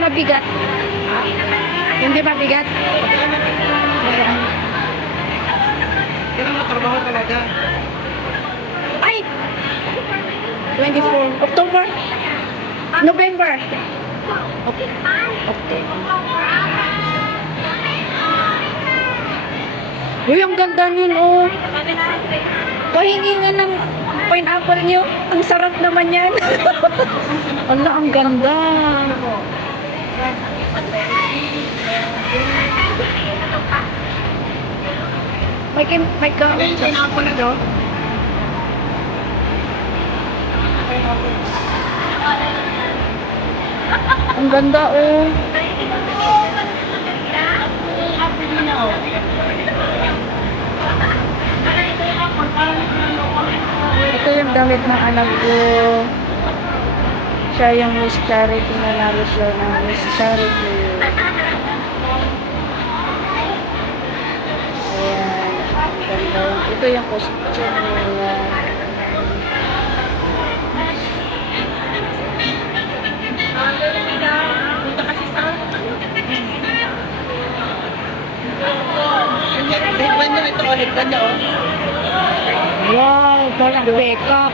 mabigat? Hindi mabigat? Kailan matrabaho talaga? Ay! 24. October? November? October. Uy, ang ganda nun, oh. Pahingi nga ng pineapple nyo. Ang sarap naman yan. Ala, ang ganda. May pineapple na do. Ang ganda, oh. Ito yung damit ng anak ko. Siya yung Miss Charity, nanalo siya ng Miss Charity. Ayan. Ganda. Ito yung costume niya. Ito ulit ganda, oh. Wow, parang peacock.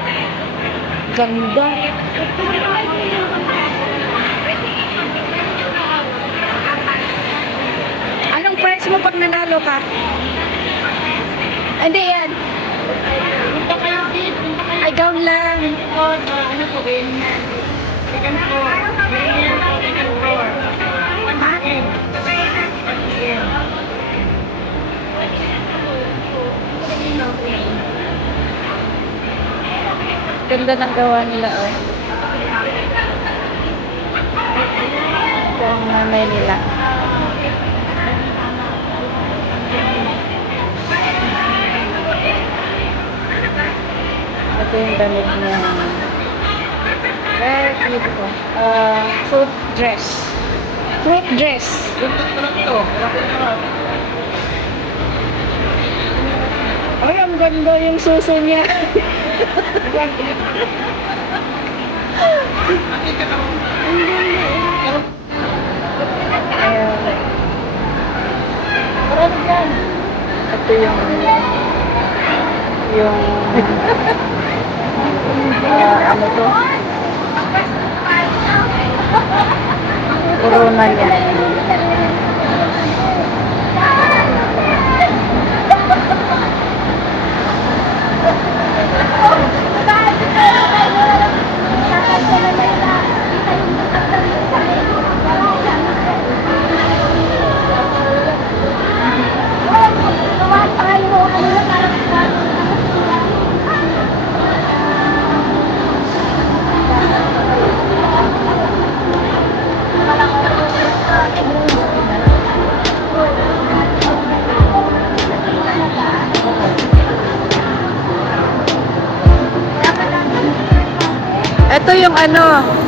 Ganda. Anong price mo pag nanalo ka? Hindi yan. Ay, gown lang. Ano po, Ben? Second floor. Second floor. Ganda ng gawa nila, oh. Ito ang nanay nila. Ito yung damit niya. Very beautiful. Fruit dress. Fruit dress. Ay, ang ganda yung suso niya. Ayan. Marami yan. Ito yung ano to? Corona niya.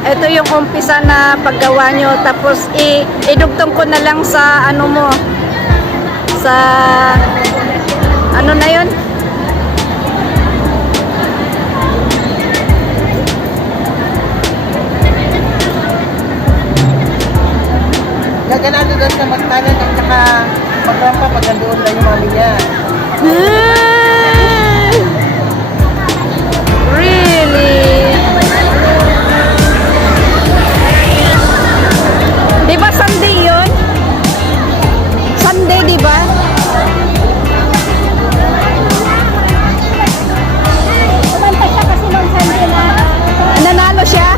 Ito yung umpisa na paggawa nyo, tapos idugtong ko na lang sa ano mo, sa ano na yun? Gaganado doon sa magtanan at saka magrampa pag nandoon lang yung mami niya. Really? Di ba Sunday yun? Sunday, di ba? Kumanta siya kasi nung Sunday na. Nanalo siya?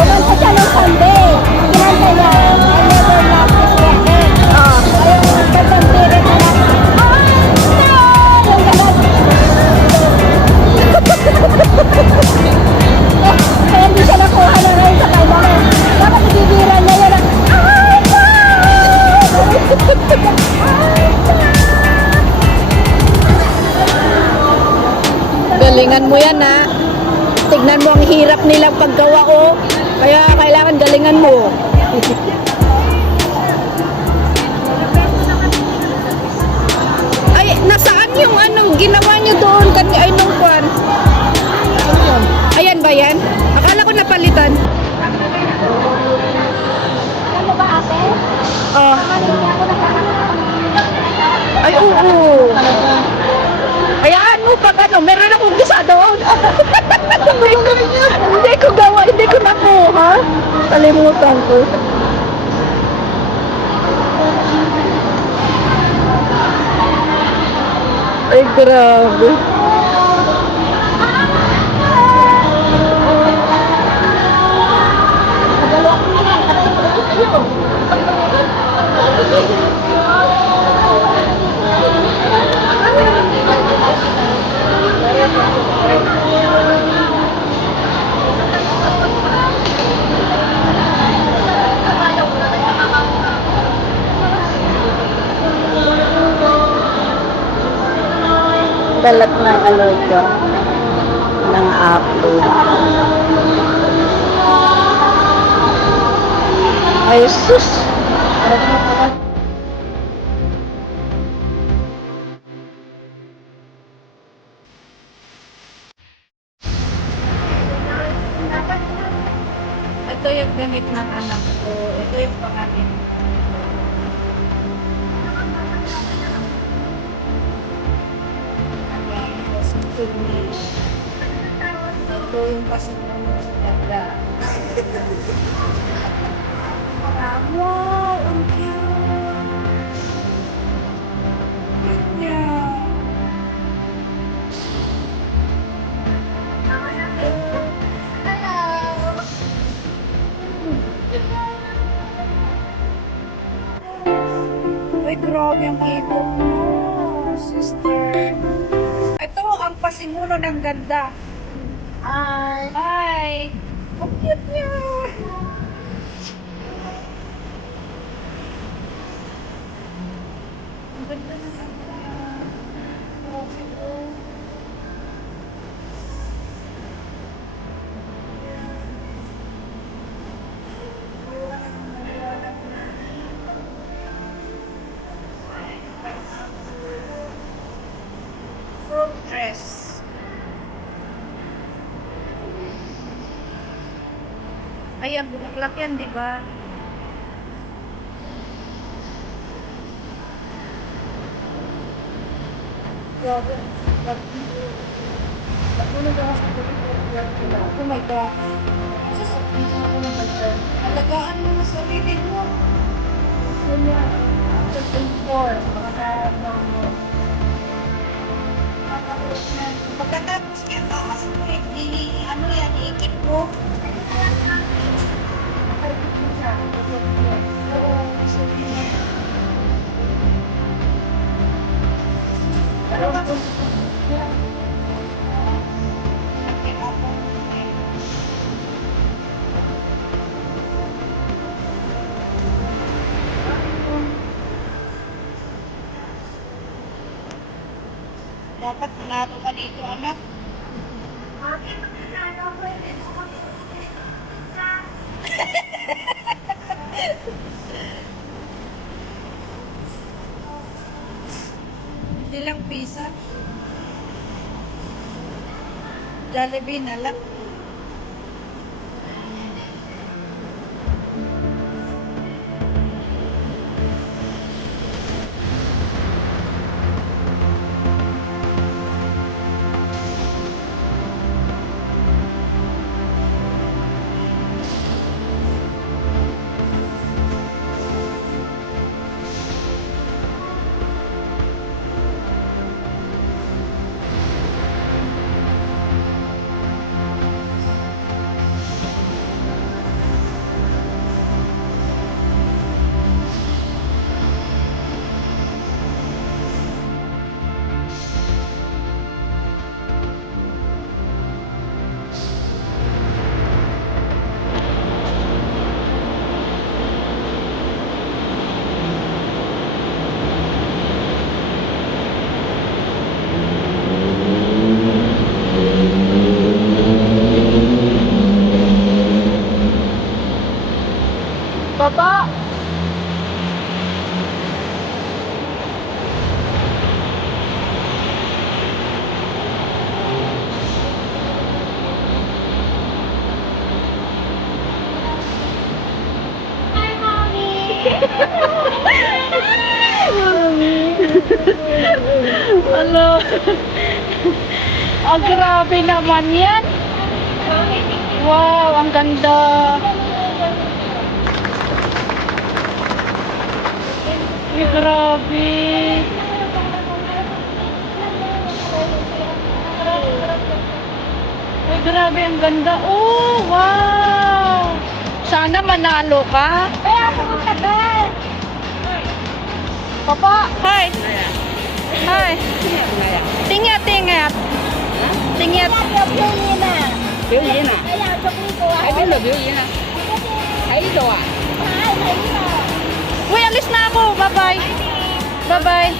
Kumanta siya nung Sunday. Kinanta niya, I never love this weekend. Oh. Ayun, gandang spirit na lang. Yung ganon. Kaya hindi siya nakuha na ngayon sa kanya. Dapat ibibiran niya yun. Galingan mo yan, ha? Tignan mo ang hirap nilang paggawa, oh. Kaya kailangan galingan mo. Ay, nasaan yung anong ginawa nyo doon? Ay, nung kwan? Ayan ba yan? Akala ko napalitan. Oh. Hindi ako nakakapag. Ay, oo. Hayaan mo pag ano, meron akong gisa doon. Hindi ko gawa, hindi ko nakuha. Kalimutan ko. Ay, grabe. Balat ng ano ito, ng apple. Ay, sus! Ito yung gamit ng anak ko. Ito yung pangalan. Ito yung pasunod sa ganda. Wow! Ang cute! Cute niya! Hello! Ay, grabe ang ibon mo, sister. Ito ang pasimuno ng ganda. Hi! Hi! Ang cute niya! Ang ganda ng ano niya. Grabe, oh. Fruit dress. Ay, ang bulaklak yan, di ba? Grabe. Oh my God. Alagaan mo na sarili mo. Yun yan. After 24, makakaharap mo. Pagkatapos niya, ano yan, iikip mo. Nakaikip mo siya. Oo, gusto niya. Pero dapat nato ka dito, anak. Ilang pisa? Jollibee na lang. grabe naman yan. Wow, ang ganda. Ay, grabe. Ay, grabe, ang ganda. Oh, wow. Sana manalo ka. Kaya pumunta ka. Papa, hi. Hi. Tingat, tingat. Tingat. Kaya pili na. 表演啊？ Kaya chokli ko. 喺邊度表演啊？喺呢度啊？ Ay, dito. Uy, alis na ako. Bye-bye. Bye-bye.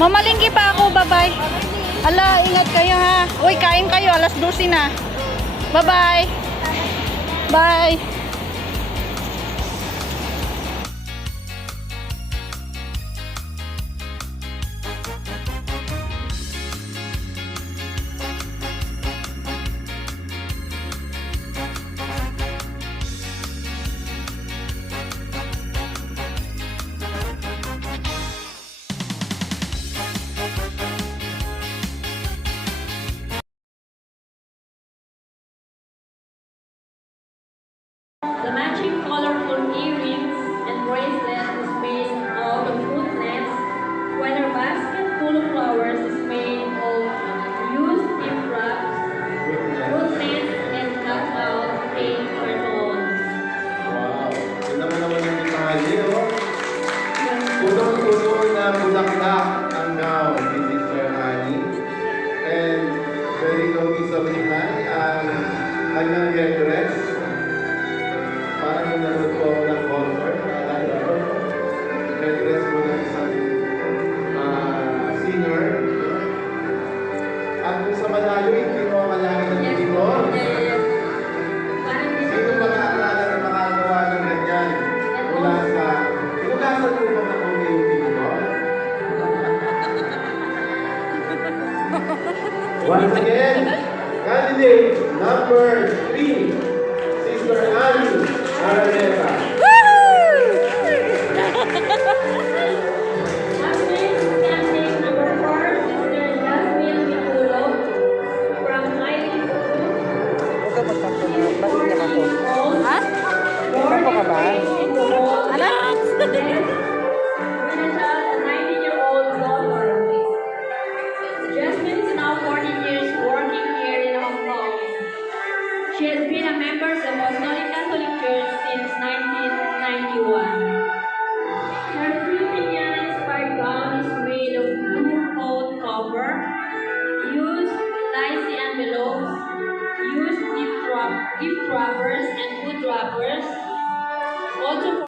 Mamalingki pa ako. Bye-bye. Ala, ingat kayo ha. Uy, kain kayo. Alas 12 na. Bye-bye. Bye. The matching colorful earrings and bracelet is made out of fruit nets, while her basket full of flowers is made of used gift wraps, fruit nets, and cut-out paint cartons. Wow. Ganda mo naman yung detalye, oh. Punong-puno na bulaklak ang gown ni Sister Annie. And very noticeably high ang kanyang headdress. Parang yung nanood po ako ng concert, naalala ko. Headdress mo ng isang singer. At kung sa malayo, hindi mo akalain na dito. Parang Sino ba naalala na makagawa ng ganyan? Mula sa... Inugasan mo ba na community mo? Once again, candidate number 3, Sister Annie Araneta. candidate number 4, Sister Jasmine Mikulo from Island Huwag ka magpapagawa. Bakit ako? Ha? Ako ka ba? Ano? With a 19-year-old daughter. Jasmine is now 14 years working here in Hong Kong. She has been a member of the Apostolic Catholic Church since 1991. Her Filipino-inspired gown is made of blue coat cover, used lacy envelopes, used gift wrappers, and food wrappers. Also